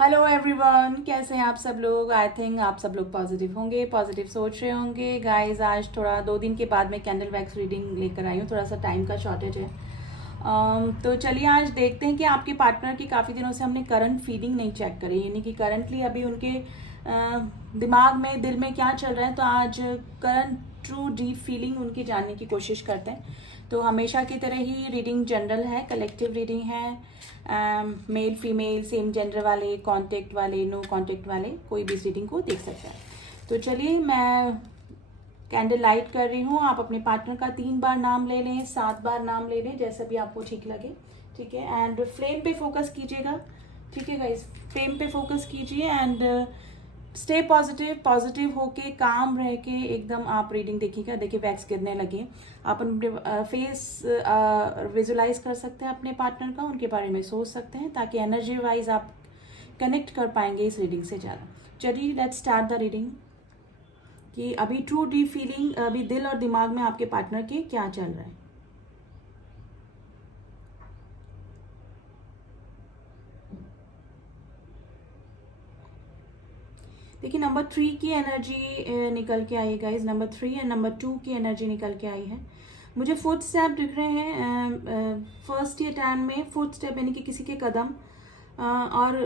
Hello everyone, कैसे हैं आप सब लोग। आई थिंक आप सब लोग पॉजिटिव होंगे, पॉजिटिव सोच रहे होंगे। गाइस, आज थोड़ा 2 दिन के बाद मैं कैंडल वैक्स रीडिंग लेकर आई हूँ। थोड़ा सा टाइम का शॉर्टेज है। तो चलिए आज देखते हैं कि आपके पार्टनर की काफ़ी दिनों से हमने करंट फीलिंग नहीं चेक करी, यानी कि करंटली अभी उनके दिमाग में, दिल में क्या चल रहा है। तो आज करंट ट्रू डीप फीलिंग उनकी जानने की कोशिश करते हैं। तो हमेशा की तरह ही रीडिंग जनरल है, कलेक्टिव रीडिंग है। मेल फीमेल, सेम जेंडर वाले, कांटेक्ट वाले, नो कांटेक्ट वाले, कोई भी इस रीडिंग को देख सकता है। तो चलिए मैं कैंडल लाइट कर रही हूँ। आप अपने पार्टनर का 3 बार नाम ले लें, 7 बार नाम ले लें, जैसा भी आपको ठीक लगे। ठीक है, एंड फ्लेम पे फोकस कीजिएगा। ठीक है गाइस, फ्लेम पे फोकस कीजिए एंड स्टे पॉजिटिव। पॉजिटिव होके काम रह के एकदम आप रीडिंग देखिएगा। देखिए वैक्स गिरने लगे। आप अपने फेस विजुलाइज कर सकते हैं अपने पार्टनर का, उनके बारे में सोच सकते हैं, ताकि एनर्जी वाइज आप कनेक्ट कर पाएंगे इस रीडिंग से ज़्यादा। चलिए लेट्स स्टार्ट द रीडिंग कि अभी ट्रू डीप फीलिंग अभी दिल और दिमाग में आपके पार्टनर के क्या चल रहा है। देखिए नंबर 3 की एनर्जी निकल के आई है गाइज। नंबर 3 एंड नंबर 2 की एनर्जी निकल के आई है। मुझे फुट स्टेप दिख रहे हैं। फर्स्ट ये टाइम में फुट स्टेप यानी कि किसी के कदम, और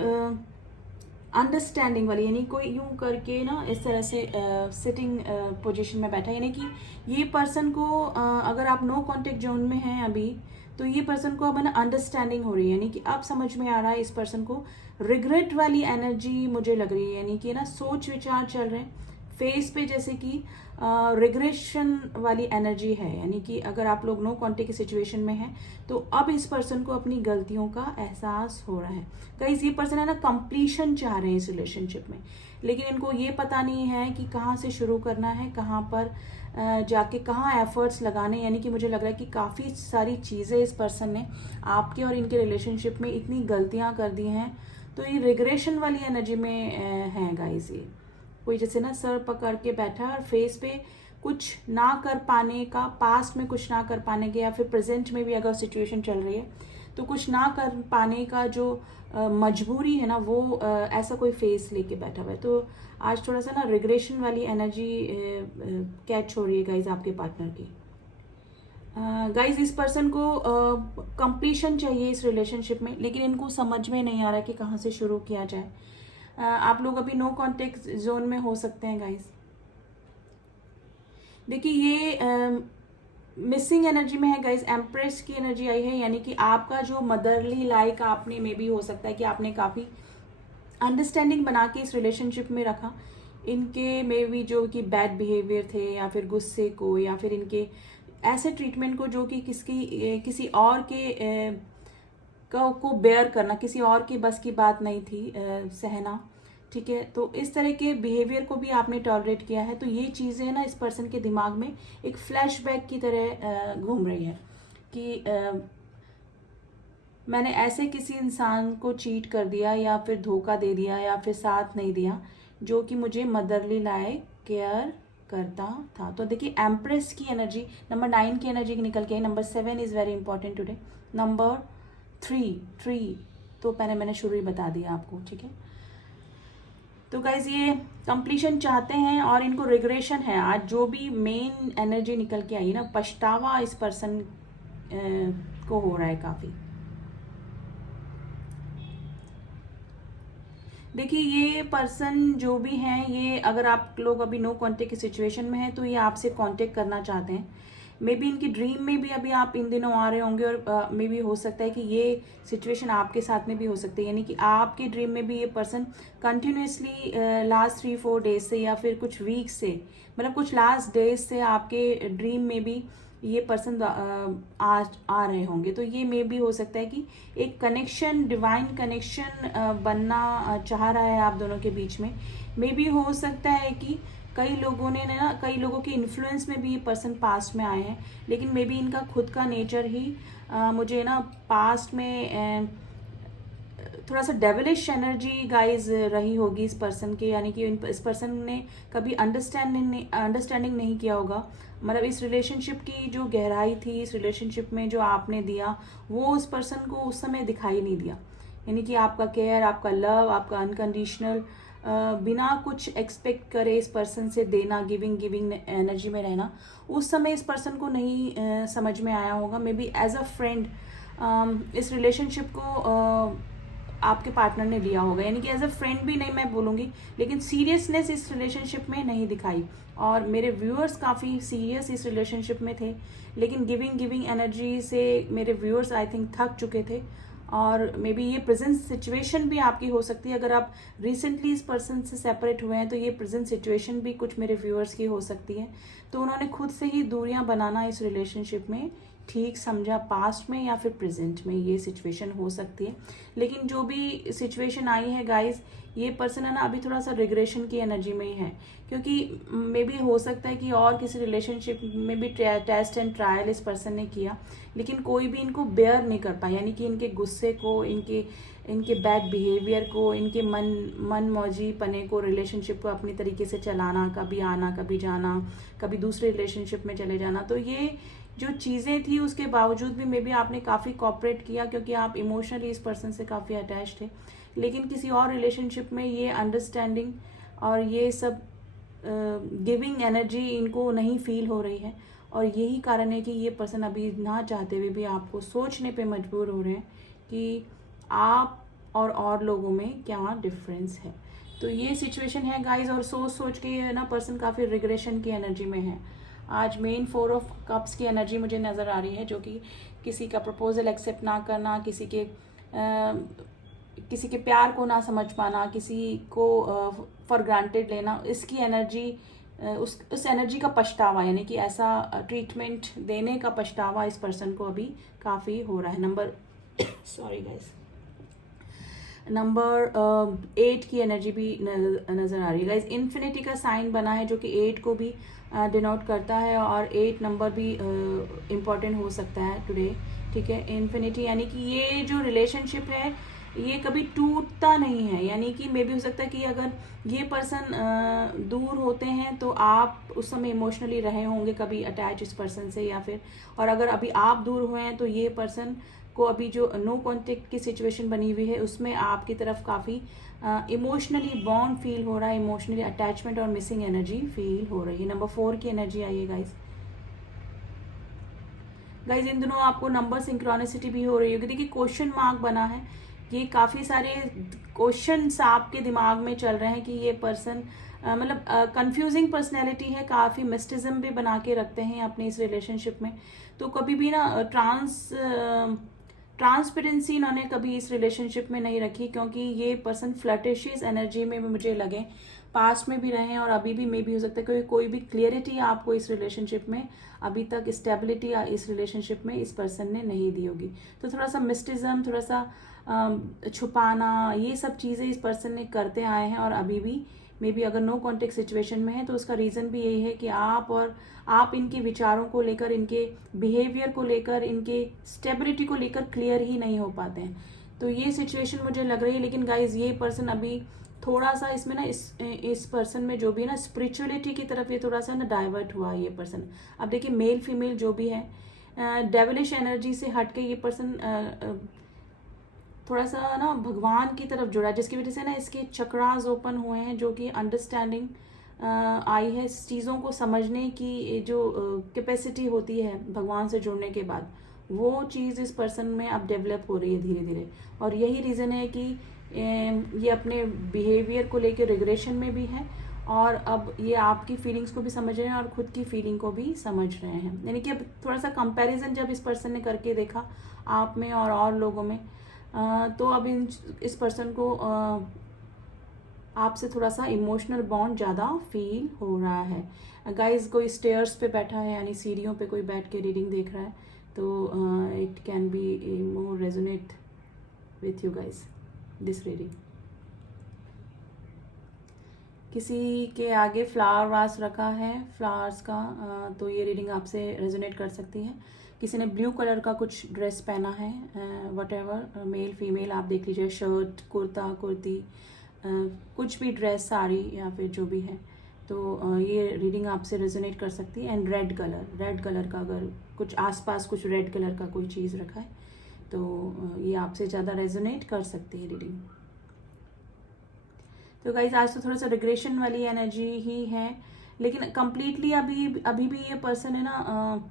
अंडरस्टैंडिंग वाली, यानी कोई यूं करके ना इस तरह से सिटिंग पोजीशन में बैठा है। यानी कि ये पर्सन को अगर आप नो कांटेक्ट जोन में हैं अभी, तो ये पर्सन को अब ना अंडरस्टैंडिंग हो रही है, यानी कि अब समझ में आ रहा है इस पर्सन को। रिग्रेट वाली एनर्जी मुझे लग रही है, यानी कि ना सोच विचार चल रहे हैं फेस पे, जैसे कि रिग्रेशन वाली एनर्जी है। यानी कि अगर आप लोग नो कांटेक्ट की सिचुएशन में हैं, तो अब इस पर्सन को अपनी गलतियों का एहसास हो रहा है। गाइस, ये पर्सन है ना कंप्लीशन चाह रहे हैं इस रिलेशनशिप में, लेकिन इनको ये पता नहीं है कि कहाँ से शुरू करना है, कहाँ पर जाके कहाँ एफर्ट्स लगाने। यानी कि मुझे लग रहा है कि काफ़ी सारी चीज़ें इस पर्सन ने आपके और इनके रिलेशनशिप में इतनी गलतियाँ कर दी हैं। तो ये रिग्रेशन वाली एनर्जी में है गाइस। ये कोई जैसे ना सर पकड़ के बैठा है और फेस पे कुछ ना कर पाने का, पास्ट में कुछ ना कर पाने के, या फिर प्रेजेंट में भी अगर सिचुएशन चल रही है तो कुछ ना कर पाने का जो मजबूरी है ना, वो ऐसा कोई फेस लेके बैठा हुआ है। तो आज थोड़ा सा ना रिग्रेशन वाली एनर्जी कैच हो रही है गाइज आपके पार्टनर की। गाइज इस पर्सन को कंप्लीशन चाहिए इस रिलेशनशिप में, लेकिन इनको समझ में नहीं आ रहा कि कहाँ से शुरू किया जाए। आप लोग अभी नो कांटेक्ट जोन में हो सकते हैं गाइज। देखिए ये मिसिंग एनर्जी में है गाइज। एम्प्रेस की एनर्जी आई है, यानी कि आपका जो मदरली लाइक आपने मे बी, हो सकता है कि आपने काफ़ी अंडरस्टैंडिंग बना के इस रिलेशनशिप में रखा। इनके मे बी जो कि बैड बिहेवियर थे, या फिर गुस्से को, या फिर इनके ऐसे ट्रीटमेंट को जो कि किसी और के को बेयर करना, किसी और के बस की बात नहीं थी सहना। ठीक है, तो इस तरह के बिहेवियर को भी आपने टॉलरेट किया है। तो ये चीज़ें ना इस पर्सन के दिमाग में एक फ्लैशबैक की तरह घूम रही है कि मैंने ऐसे किसी इंसान को चीट कर दिया, या फिर धोखा दे दिया, या फिर साथ नहीं दिया, जो कि मुझे मदरली लाइक केयर करता था। तो देखिए एम्प्रेस की एनर्जी, नंबर 9 की एनर्जी निकल के आई। Number 7 is very important today. Number 3 तो पहले मैंने शुरू ही बता दिया आपको। ठीक है, तो गाइज ये कंप्लीशन चाहते हैं और इनको रिग्रेशन है। आज जो भी मेन एनर्जी निकल के आई ना, पछतावा इस पर्सन को हो रहा है काफ़ी। देखिए ये पर्सन जो भी हैं, ये अगर आप लोग अभी नो कांटेक्ट की सिचुएशन में हैं, तो ये आपसे कांटेक्ट करना चाहते हैं। मे बी इनकी ड्रीम में भी अभी आप इन दिनों आ रहे होंगे, और मे बी हो सकता है कि ये सिचुएशन आपके साथ में भी हो सकती है। यानी कि आपके ड्रीम में भी ये पर्सन कंटिन्यूसली लास्ट 3-4 डेज से, या फिर कुछ वीक से, मतलब कुछ लास्ट डेज से आपके ड्रीम में भी ये पर्सन आ रहे होंगे। तो ये मे भी हो सकता है कि एक कनेक्शन, डिवाइन कनेक्शन बनना चाह रहा है आप दोनों के बीच में। मे भी हो सकता है कि कई लोगों ने ना, कई लोगों के इन्फ्लुएंस में भी ये पर्सन पास्ट में आए हैं, लेकिन मे बी इनका खुद का नेचर ही मुझे ना पास्ट में थोड़ा सा डेविलिश एनर्जी गाइज रही होगी इस पर्सन के। यानी कि इस पर्सन ने कभी अंडरस्टैंडिंग नहीं किया होगा। मतलब इस रिलेशनशिप की जो गहराई थी, इस रिलेशनशिप में जो आपने दिया, वो उस पर्सन को उस समय दिखाई नहीं दिया। यानी कि आपका केयर, आपका लव, आपका अनकंडीशनल, बिना कुछ एक्सपेक्ट करे इस पर्सन से देना, गिविंग गिविंग एनर्जी में रहना, उस समय इस पर्सन को नहीं समझ में आया होगा। Maybe as a friend इस रिलेशनशिप को आपके पार्टनर ने लिया होगा, यानी कि एज अ फ्रेंड भी नहीं मैं बोलूँगी, लेकिन सीरियसनेस इस रिलेशनशिप में नहीं दिखाई। और मेरे व्यूअर्स काफ़ी सीरियस इस रिलेशनशिप में थे, लेकिन गिविंग एनर्जी से मेरे व्यूअर्स आई थिंक थक चुके थे। और मे बी ये प्रेजेंट सिचुएशन भी आपकी हो सकती है। अगर आप रिसेंटली इस पर्सन से सेपरेट हुए हैं तो ये प्रेजेंट सिचुएशन भी कुछ मेरे व्यूअर्स की हो सकती है। तो उन्होंने खुद से ही दूरियां बनाना इस रिलेशनशिप में ठीक समझा, पास्ट में या फिर प्रेजेंट में ये सिचुएशन हो सकती है। लेकिन जो भी सिचुएशन आई है गाइज, ये पर्सन है ना अभी थोड़ा सा रिग्रेशन की एनर्जी में ही है, क्योंकि मे बी हो सकता है कि और किसी रिलेशनशिप में भी टेस्ट एंड ट्रायल इस पर्सन ने किया, लेकिन कोई भी इनको बेयर नहीं कर पाया, यानी कि इनके गुस्से को, इनके बैड बिहेवियर को, इनके मन मौजी पने को, रिलेशनशिप को अपनी तरीके से चलाना, कभी आना कभी जाना, कभी दूसरे रिलेशनशिप में चले जाना। तो ये जो चीज़ें थी उसके बावजूद भी मे बी आपने काफ़ी कॉपरेट किया, क्योंकि आप इमोशनली इस पर्सन से काफ़ी अटैच थे। लेकिन किसी और रिलेशनशिप में ये अंडरस्टैंडिंग और ये सब गिविंग एनर्जी इनको नहीं फील हो रही है। और यही कारण है कि ये पर्सन अभी ना चाहते हुए भी आपको सोचने पे मजबूर हो रहे हैं कि आप और लोगों में क्या डिफरेंस है। तो ये सिचुएशन है गाइज, और सोच के ये ना पर्सन काफ़ी रिग्रेशन की एनर्जी में है। आज मेन 4 ऑफ कप्स की एनर्जी मुझे नज़र आ रही है, जो कि किसी का प्रपोजल एक्सेप्ट ना करना, किसी के प्यार को ना समझ पाना, किसी को फॉर ग्रांटेड लेना, इसकी एनर्जी, उस एनर्जी का पछतावा, यानी कि ऐसा ट्रीटमेंट देने का पछतावा इस पर्सन को अभी काफ़ी हो रहा है। नंबर 8 की एनर्जी भी नज़र आ रही है गाइज। इन्फिनिटी का साइन बना है, जो कि 8 को भी डिनोट करता है, और 8 नंबर भी इम्पॉर्टेंट हो सकता है टुडे, ठीक है। इन्फिनिटी यानी कि ये जो रिलेशनशिप है ये कभी टूटता नहीं है, यानी कि मे भी हो सकता है कि अगर ये पर्सन दूर होते हैं तो आप उस समय इमोशनली रहे होंगे कभी अटैच इस पर्सन से, या फिर, और अगर अभी आप दूर हुए हैं तो ये पर्सन को अभी जो नो कॉन्टेक्ट की सिचुएशन बनी हुई है उसमें आपकी तरफ काफ़ी इमोशनली बॉन्ड फील हो रहा है, इमोशनली अटैचमेंट और मिसिंग एनर्जी फील हो रही है। नंबर 4 की एनर्जी आई है गाइज। इन दिनों आपको नंबर सिंक्रोनिसिटी भी हो रही होगी। देखिए क्वेश्चन मार्क बना है, ये काफ़ी सारे क्वेश्चंस आपके दिमाग में चल रहे हैं कि ये पर्सन मतलब कंफ्यूजिंग पर्सनैलिटी है, काफ़ी मिस्टिज्म भी बना के रखते हैं अपने इस रिलेशनशिप में। तो कभी भी ना ट्रांसपेरेंसी इन्होंने कभी इस रिलेशनशिप में नहीं रखी, क्योंकि ये पर्सन फ्लर्टिशियस एनर्जी में भी मुझे लगे, पास्ट में भी रहे हैं और अभी भी मे भी हो सकता है कि कोई भी क्लियरिटी आपको इस रिलेशनशिप में, अभी तक स्टेबिलिटी इस रिलेशनशिप में इस पर्सन ने नहीं दी होगी। तो थोड़ा सा मिस्टिज्म, थोड़ा सा छुपाना, ये सब चीज़ें इस पर्सन ने करते आए हैं, और अभी भी मे बी अगर नो कॉन्टेक्ट सिचुएशन में है तो उसका रीज़न भी यही है कि आप इनके विचारों को लेकर, इनके बिहेवियर को लेकर, इनके स्टेबिलिटी को लेकर क्लियर ही नहीं हो पाते हैं। तो ये सिचुएशन मुझे लग रही है। लेकिन गाइज ये पर्सन अभी थोड़ा सा इसमें ना इस पर्सन में जो भी ना स्पिरिचुअलिटी की तरफ ये थोड़ा सा ना डाइवर्ट हुआ है ये पर्सन। अब देखिए मेल फीमेल जो भी है, डेविलिश एनर्जी से हट के ये पर्सन थोड़ा सा ना भगवान की तरफ जुड़ा, जिसकी वजह से ना इसके चक्रास ओपन हुए हैं, जो कि अंडरस्टैंडिंग आई है, चीज़ों को समझने की जो कैपेसिटी होती है भगवान से जुड़ने के बाद, वो चीज़ इस पर्सन में अब डेवलप हो रही है धीरे धीरे। और यही रीज़न है कि ये अपने बिहेवियर को लेकर रिग्रेशन में भी है, और अब ये आपकी फीलिंग्स को भी समझ रहे हैं और खुद की फीलिंग को भी समझ रहे हैं। यानी कि अब थोड़ा सा कंपैरिजन जब इस पर्सन ने करके देखा आप में और लोगों में, तो अब इस पर्सन को आपसे थोड़ा सा इमोशनल बॉन्ड ज़्यादा फील हो रहा है। गाइज कोई स्टेयर्स पे बैठा है, यानी सीढ़ियों पे कोई बैठ के रीडिंग देख रहा है, तो it can be more resonate with you guys this reading. किसी के आगे फ्लावर वास रखा है, फ्लावर्स का, तो ये रीडिंग आपसे रेजोनेट कर सकती है। किसी ने ब्लू कलर का कुछ ड्रेस पहना है, वट एवर, मेल फीमेल आप देख लीजिए, शर्ट, कुर्ता, कुर्ती, कुछ भी ड्रेस, साड़ी या फिर जो भी है, तो ये रीडिंग आपसे रेजोनेट कर सकती है। एंड रेड कलर का अगर कुछ आसपास कुछ रेड कलर का कोई चीज़ रखा है तो ये आपसे ज़्यादा रेजोनेट कर सकती है रीडिंग। तो गाइज आज तो थोड़ा सा रिग्रेशन वाली एनर्जी ही है, लेकिन कंप्लीटली अभी भी ये पर्सन है ना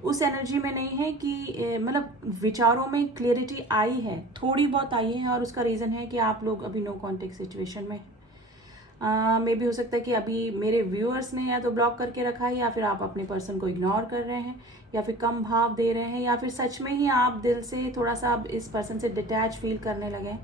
उस एनर्जी में नहीं है कि मतलब विचारों में क्लियरिटी आई है, थोड़ी बहुत आई है, और उसका रीज़न है कि आप लोग अभी नो कॉन्टेक्ट सिचुएशन में मे भी हो सकता है कि अभी मेरे व्यूअर्स ने या तो ब्लॉक करके रखा है, या फिर आप अपने पर्सन को इग्नोर कर रहे हैं, या फिर कम भाव दे रहे हैं, या फिर सच में ही आप दिल से थोड़ा सा आप इस पर्सन से डिटैच फील करने लगे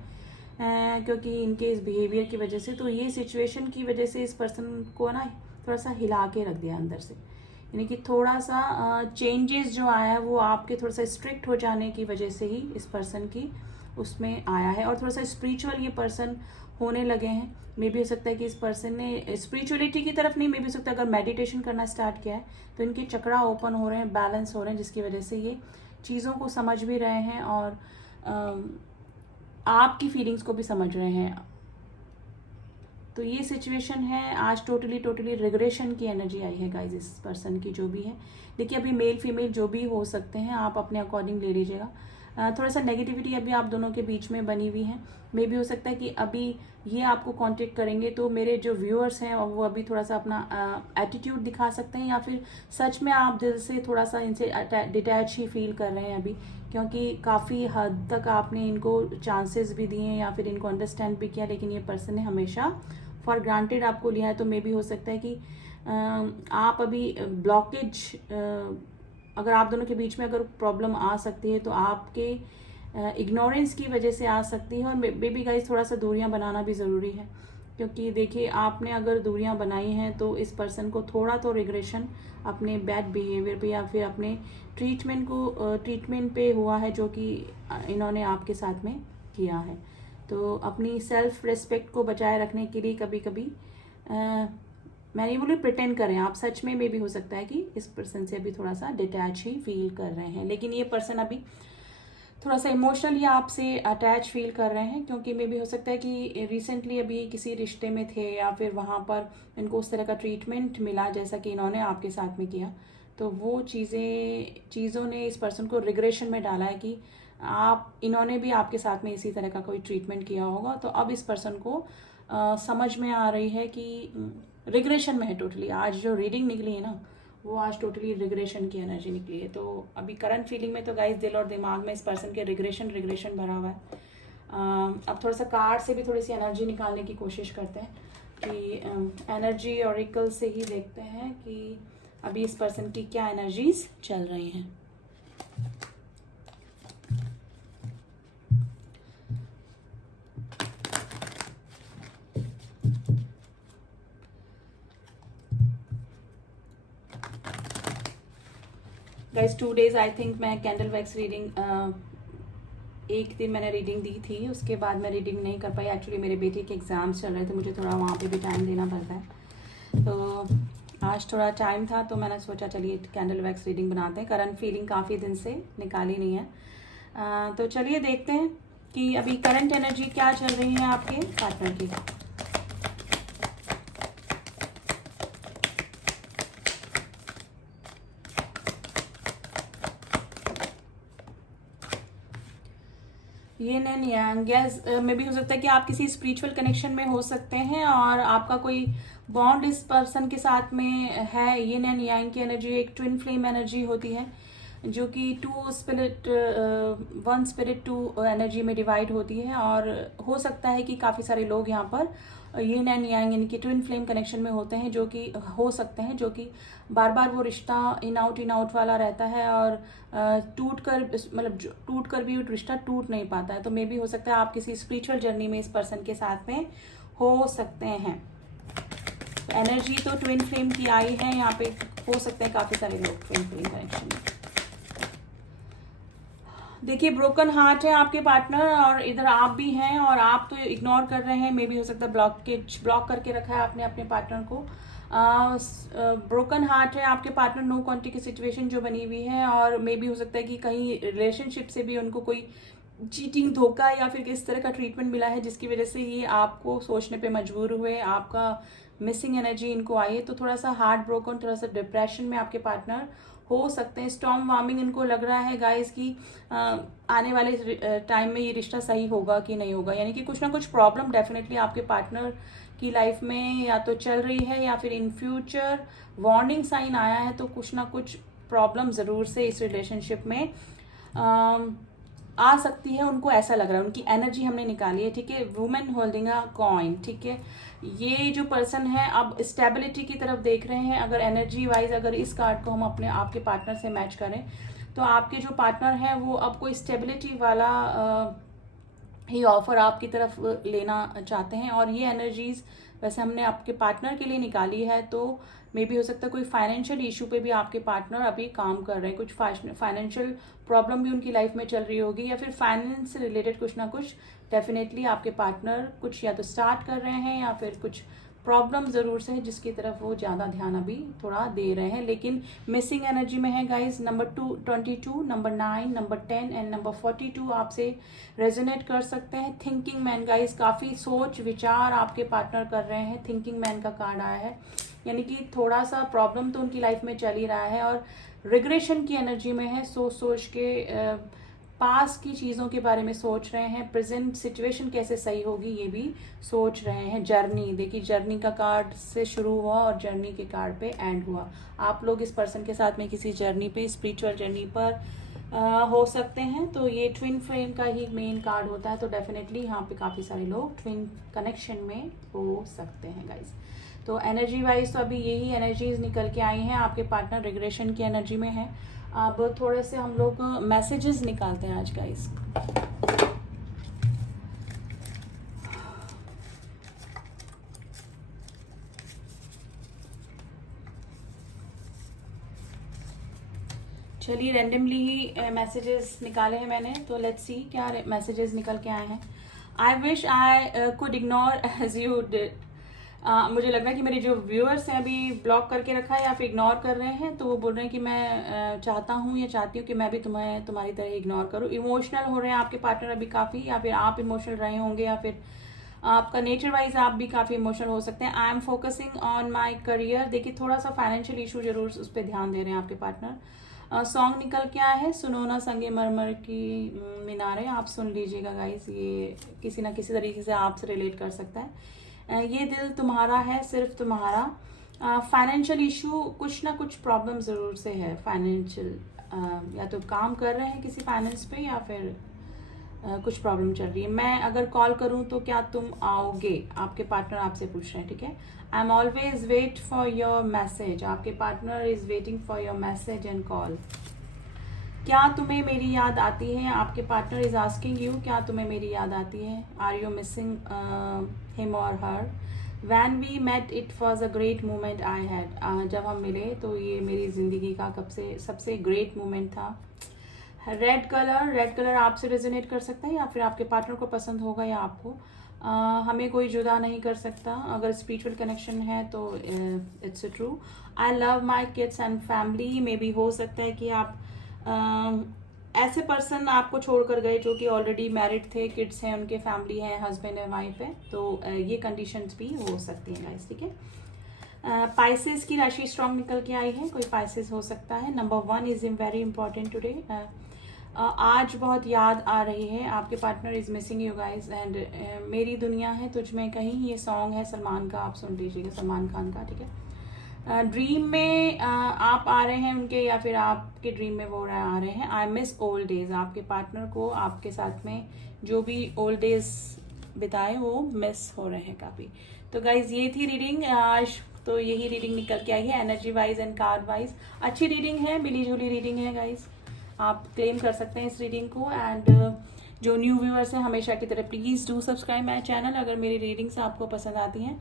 क्योंकि इनके इस बिहेवियर की वजह से। तो ये सिचुएशन की वजह से इस पर्सन को ना थोड़ा सा हिला के रख दिया अंदर से, यानी कि थोड़ा सा चेंजेस जो आया है वो आपके थोड़ा सा स्ट्रिक्ट हो जाने की वजह से ही इस पर्सन की उसमें आया है, और थोड़ा सा स्पिरिचुअल ये पर्सन होने लगे हैं। मे भी हो सकता है कि इस पर्सन ने स्पिरिचुअलिटी की तरफ नहीं, मे भी हो सकता है अगर मेडिटेशन करना स्टार्ट किया है तो इनके चक्रा ओपन हो रहे हैं, बैलेंस हो रहे हैं, जिसकी वजह से ये चीज़ों को समझ भी रहे हैं और आपकी फीलिंग्स को भी समझ रहे हैं। तो ये सिचुएशन है आज टोटली रिग्रेशन की एनर्जी आई है गाइज इस पर्सन की जो भी है। देखिए अभी मेल फीमेल जो भी हो सकते हैं, आप अपने अकॉर्डिंग ले लीजिएगा। थोड़ा सा नेगेटिविटी अभी आप दोनों के बीच में बनी हुई है। मे भी हो सकता है कि अभी ये आपको कांटेक्ट करेंगे तो मेरे जो व्यूअर्स हैं वो अभी थोड़ा सा अपना एटीट्यूड दिखा सकते हैं, या फिर सच में आप दिल से थोड़ा सा इनसे डिटैच ही फील कर रहे हैं अभी, क्योंकि काफ़ी हद तक आपने इनको चांसेस भी दिए हैं या फिर इनको अंडरस्टैंड भी किया, लेकिन ये पर्सन ने हमेशा फॉर ग्रांटेड आपको लिया है। तो मे भी हो सकता है कि आप अभी ब्लॉकेज, अगर आप दोनों के बीच में अगर प्रॉब्लम आ सकती है तो आपके इग्नोरेंस की वजह से आ सकती है। और बेबी गाइस थोड़ा सा दूरियां बनाना भी ज़रूरी है, क्योंकि देखिए आपने अगर दूरियां बनाई हैं तो इस पर्सन को थोड़ा तो रिग्रेशन अपने बैड बिहेवियर पे या फिर अपने ट्रीटमेंट पे हुआ है जो कि इन्होंने आपके साथ में किया है। तो अपनी सेल्फ रिस्पेक्ट को बचाए रखने के लिए कभी कभी मैं नहीं बोली प्रिटेंड करें, आप सच में भी हो सकता है कि इस पर्सन से अभी थोड़ा सा डिटैच ही फील कर रहे हैं, लेकिन ये पर्सन अभी थोड़ा सा इमोशनली आपसे अटैच फील कर रहे हैं, क्योंकि मे भी हो सकता है कि रिसेंटली अभी किसी रिश्ते में थे या फिर वहाँ पर इनको उस तरह का ट्रीटमेंट मिला जैसा कि इन्होंने आपके साथ में किया। तो वो चीज़ों ने इस पर्सन को रिग्रेशन में डाला है कि इन्होंने भी आपके साथ में इसी तरह का कोई ट्रीटमेंट किया होगा। तो अब इस पर्सन को समझ में आ रही है कि रिग्रेशन में है टोटली। आज जो रीडिंग निकली है ना वो आज टोटली रिग्रेशन की एनर्जी निकली है। तो अभी करंट फीलिंग में तो गाइस दिल और दिमाग में इस पर्सन के रिग्रेशन भरा हुआ है। अब थोड़ा सा कार्ड से भी थोड़ी सी एनर्जी निकालने की कोशिश करते हैं कि एनर्जी ऑरिकल से ही देखते हैं कि अभी इस पर्सन की क्या एनर्जीज चल रही हैं। गाइस 2 days आई थिंक मैं कैंडल वैक्स रीडिंग एक दिन मैंने रीडिंग दी थी, उसके बाद मैं रीडिंग नहीं कर पाई। एक्चुअली मेरे बेटे के एग्ज़ाम्स चल रहे थे, मुझे थोड़ा वहाँ पे भी टाइम देना पड़ता है। तो आज थोड़ा टाइम था तो मैंने सोचा चलिए कैंडल वैक्स रीडिंग बनाते हैं। करंट फीलिंग काफ़ी दिन से निकाली नहीं है। तो चलिए देखते हैं कि अभी करंट एनर्जी क्या चल रही है आपके पार्टनर की। यिन एंड यांग, गैस में भी हो सकता है कि आप किसी स्पिरिचुअल कनेक्शन में हो सकते हैं और आपका कोई बॉन्ड इस पर्सन के साथ में है। यिन एंड यांग की एनर्जी एक ट्विन फ्लेम एनर्जी होती है जो कि 1 स्पिरिट 2 एनर्जी में डिवाइड होती है, और हो सकता है कि काफ़ी सारे लोग यहाँ पर यिन एंड यांग यानी कि ट्विन फ्लेम कनेक्शन में होते हैं, जो कि हो सकते हैं जो कि बार बार वो रिश्ता इन आउट वाला रहता है और टूट कर भी वो रिश्ता टूट नहीं पाता है। तो मे भी हो सकता है आप किसी स्पिरिचुअल जर्नी में इस पर्सन के साथ में हो सकते हैं। एनर्जी तो ट्विन फ्लेम की आई है, यहाँ पे हो सकते हैं काफ़ी सारे लोग ट्विन फ्लेम कनेक्शन में। देखिए ब्रोकन हार्ट है आपके पार्टनर और इधर आप भी हैं और आप तो इग्नोर कर रहे हैं। मे भी हो सकता है ब्लॉक करके रखा है आपने अपने पार्टनर को। ब्रोकन हार्ट है आपके पार्टनर, नो कॉन्टेक्ट की सिचुएशन जो बनी हुई है, और मे भी हो सकता है कि कहीं रिलेशनशिप से भी उनको कोई चीटिंग, धोखा या फिर किस तरह का ट्रीटमेंट मिला है जिसकी वजह से ये आपको सोचने पे मजबूर हुए, आपका मिसिंग एनर्जी इनको आई है। तो थोड़ा सा हार्ट ब्रोकन, थोड़ा सा डिप्रेशन में आपके पार्टनर हो सकते हैं। स्टॉर्म वार्मिंग इनको लग रहा है गाइस कि आने वाले टाइम में ये रिश्ता सही होगा कि नहीं होगा, यानी कि कुछ ना कुछ प्रॉब्लम डेफिनेटली आपके पार्टनर की लाइफ में या तो चल रही है या फिर इन फ्यूचर वार्निंग साइन आया है, तो कुछ ना कुछ प्रॉब्लम ज़रूर से इस रिलेशनशिप में आ सकती है। उनको ऐसा लग रहा है, उनकी एनर्जी हमने निकाली है, ठीक है। वुमेन होल्डिंग अ कॉइन, ठीक है। ये जो पर्सन है अब स्टेबिलिटी की तरफ देख रहे हैं। अगर एनर्जी वाइज अगर इस कार्ड को हम अपने आपके पार्टनर से मैच करें तो आपके जो पार्टनर है वो अब कोई स्टेबिलिटी वाला ही ऑफर आपकी तरफ लेना चाहते हैं। और ये एनर्जीज वैसे हमने आपके पार्टनर के लिए निकाली है, तो मे बी हो सकता है कोई फाइनेंशियल इशू पे भी आपके पार्टनर अभी काम कर रहे हैं, कुछ फाइनेंशियल प्रॉब्लम भी उनकी लाइफ में चल रही होगी, या फिर फाइनेंस से रिलेटेड कुछ ना कुछ डेफिनेटली आपके पार्टनर कुछ या तो स्टार्ट कर रहे हैं या फिर कुछ प्रॉब्लम ज़रूर से है जिसकी तरफ वो ज़्यादा ध्यान अभी थोड़ा दे रहे हैं। लेकिन मिसिंग एनर्जी में है guys number 22, number 9, number 10 and number 42 आपसे रेजोनेट कर सकते हैं। थिंकिंग मैन गाइस, काफ़ी सोच विचार आपके पार्टनर कर रहे हैं। थिंकिंग मैन का कार्ड आया है, यानी कि थोड़ा सा प्रॉब्लम तो उनकी लाइफ में चल ही रहा है और रिग्रेशन की एनर्जी में है। सोच के पास की चीज़ों के बारे में सोच रहे हैं। प्रेजेंट सिचुएशन कैसे सही होगी ये भी सोच रहे हैं। जर्नी, देखिए जर्नी का कार्ड से शुरू हुआ और जर्नी के कार्ड पे एंड हुआ। आप लोग इस पर्सन के साथ में किसी जर्नी पे, स्पिरिचुअल जर्नी पर हो सकते हैं। तो ये ट्विन फ्लेम का ही मेन कार्ड होता है, तो डेफिनेटली यहाँ पे काफ़ी सारे लोग ट्विन कनेक्शन में हो सकते हैं गाइज। तो एनर्जी वाइज तो अभी यही एनर्जीज निकल के आई हैं। आपके पार्टनर रिग्रेशन की एनर्जी में है। अब थोड़े से हम लोग मैसेजेस निकालते हैं आज गाइस। चलिए रैंडमली ही मैसेजेस निकाले हैं मैंने, तो लेट्स सी क्या मैसेजेस निकल के आए हैं। I wish I could ignore as you did. मुझे लग रहा है कि मेरे जो व्यूअर्स हैं अभी ब्लॉक करके रखा है या फिर इग्नोर कर रहे हैं, तो वो बोल रहे हैं कि मैं चाहता हूँ या चाहती हूँ कि मैं भी तुम्हें तुम्हारी तरह इग्नोर करूँ। इमोशनल हो रहे हैं आपके पार्टनर अभी काफ़ी, या फिर आप इमोशनल रहे होंगे, या फिर आपका नेचर वाइज आप भी काफ़ी इमोशनल हो सकते हैं। I am focusing on my career, देखिए थोड़ा सा फाइनेंशियल इशू जरूर उस पर ध्यान दे रहे हैं आपके पार्टनर। सॉन्ग निकल के आया है सुनो ना संगे मरमर की मीनारे, आप सुन लीजिएगा गाइस। ये किसी ना किसी तरीके से आपसे रिलेट कर सकता है। ये दिल तुम्हारा है सिर्फ तुम्हारा। फाइनेंशियल इशू, कुछ ना कुछ प्रॉब्लम ज़रूर से है फाइनेंशियल, या तो काम कर रहे हैं किसी फाइनेंस पे या फिर कुछ प्रॉब्लम चल रही है। मैं अगर कॉल करूं तो क्या तुम आओगे, आपके पार्टनर आपसे पूछ रहे हैं, ठीक है। I am always wait for your message, आपके partner is waiting for your message and call. क्या तुम्हें मेरी याद आती है, आपके पार्टनर इज आस्किंग यू, क्या तुम्हें मेरी याद आती है। आर यू मिसिंग हिम और her. When we met it was a great moment I had, जब हम मिले तो ये मेरी ज़िंदगी का सबसे ग्रेट मोमेंट था। रेड कलर आपसे रेजोनेट कर सकता है या फिर आपके पार्टनर को पसंद होगा या आपको। हमें कोई जुदा नहीं कर सकता, अगर स्पिरिचुअल कनेक्शन है तो it's true. I love my kids and family, may be हो सकता है कि आप ऐसे पर्सन आपको छोड़कर गए जो कि ऑलरेडी मैरिड थे, किड्स हैं उनके, फैमिली है, हस्बैंड है, वाइफ है, तो ये कंडीशंस भी हो सकती हैं गाइस, ठीक है। पाइसेस की राशि स्ट्रॉन्ग निकल के आई है, कोई पाइसेस हो सकता है। Number 1 is very important today. आज बहुत याद आ रही है, आपके partner is missing you guys and मेरी दुनिया है तुझ में कहीं, ये सॉन्ग है सलमान का, आप सुन लीजिएगा, सलमान खान का, ठीक है। ड्रीम में आप आ रहे हैं उनके या फिर आपके ड्रीम में वो आ रहे हैं। आई मिस ओल्ड डेज, आपके पार्टनर को आपके साथ में जो भी ओल्ड डेज बिताए वो मिस हो रहे हैं काफ़ी। तो गाइज ये थी रीडिंग आज, तो यही रीडिंग निकल के आई है energy wise and card wise. अच्छी रीडिंग है, मिली जुली रीडिंग है गाइज, आप क्लेम कर सकते हैं इस रीडिंग को। एंड जो न्यू व्यूअर्स हैं हमेशा की तरह please do subscribe my channel अगर मेरी रीडिंग्स आपको पसंद आती हैं,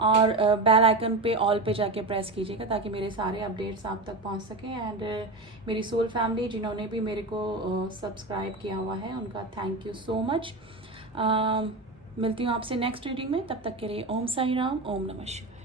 और बेल आइकन पे ऑल पे जाके प्रेस कीजिएगा ताकि मेरे सारे अपडेट्स आप तक पहुंच सकें। एंड मेरी सोल फैमिली जिन्होंने भी मेरे को सब्सक्राइब किया हुआ है उनका थैंक यू सो मच। मिलती हूँ आपसे नेक्स्ट रीडिंग में, तब तक के लिए ओम साई राम, ओम नमः शिवाय।